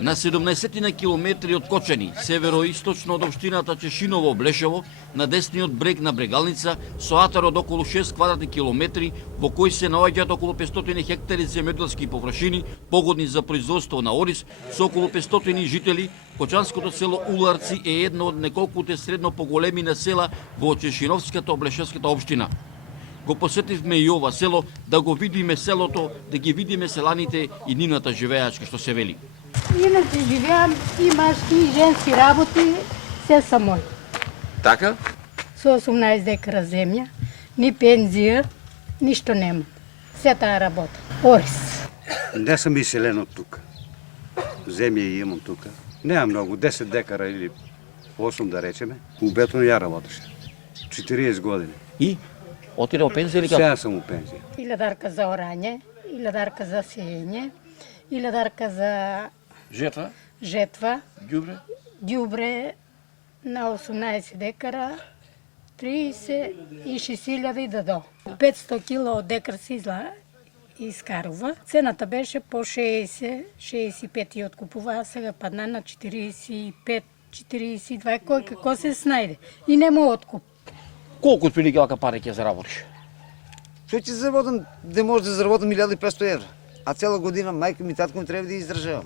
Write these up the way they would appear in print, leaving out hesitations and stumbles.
На 17 на километри од Кочани, североисточно од општината Чешиново Блешево, на десниот брег на Брегалница, со атар од околу 6 квадратни километри, во кој се наоѓаат околу 500 хектари земјоделски површини, погодни за производство на ориз, со околу 500 жители, кочанското село Уларци е едно од неколкуте средно поголеми села во Чешиновската Блешевската општина. Го посетивме и ова село, да го видиме селото, да ги видиме селаните и нивната живеачка, што се вели. Иначе живеам и машки, и женски работи, се са мои. Така? Со 18 декара земја, ни пензија, ништо нема. Се таа работа. Орис. Не сум иселен од тука. Земја имам тука. Нема многу, 10 декара или 8 да речеме. У бетон ја работеше. 40 години. И? Отиде во пензија или како? Сега сум у пензија. Илјадарка за орање, илјадарка за сење, илјадарка за жетва, ѓубре на 18 декара, 36.000 да до. 500 кило од декар се искарува. Цената беше по 60-65 и откупува, сега падна на 45-42, кој како се снајде. И нема откуп. Колку отприлike вака пари ќе заработиш? Што ќе заработам, да може да заработам 1500 евро. А цела година мајка ми, татко ми треба да издржавам.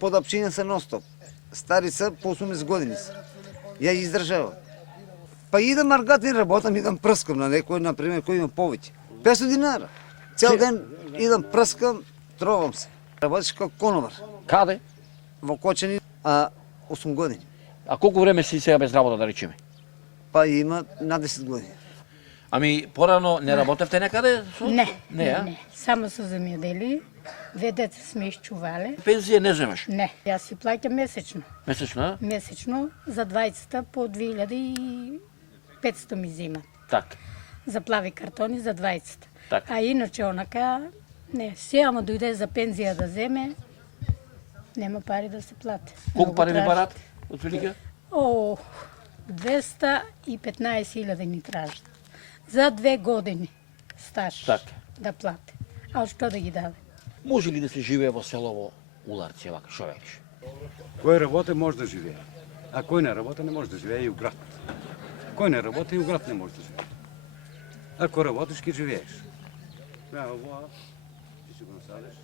Подапчиња се ностоп. Стари се по 80 години се. Ја издржавам. Па идам маргатин работам, идам прскам на некој, например, кој има повеќе. 500 динара. Цел ден идам прскам, тровам се. Работиш како конобар. Каде? Во Кочани, 8 години. А колку време си сега без работа, да речеме? Па има на 10 години. Ами, порано не работевте некаде? Не. Само со земјодели. 2 деца сме изчувале. Пензија не земеш? Не, јас си плаќам месечно. Месечно, а? Месечно, за 20 по 2500 ми зимат. Так. За плави картони за 20. Так. А иначе онака, не, сега му дојде за пензија да земе, нема пари да се плати. Колку пари не барат, отприлike? 215.000 ни тражат. За 2 години стаж да плати. А од што да ги даде? Може ли да се живее во селово Уларци, вака, шо велиш? Кој работи може да живее, а кој не работи не може да живее и у град. Кој не работи и у град не може да живее. Ако работиш, ќе живееш. Ова, ти си го насадиш.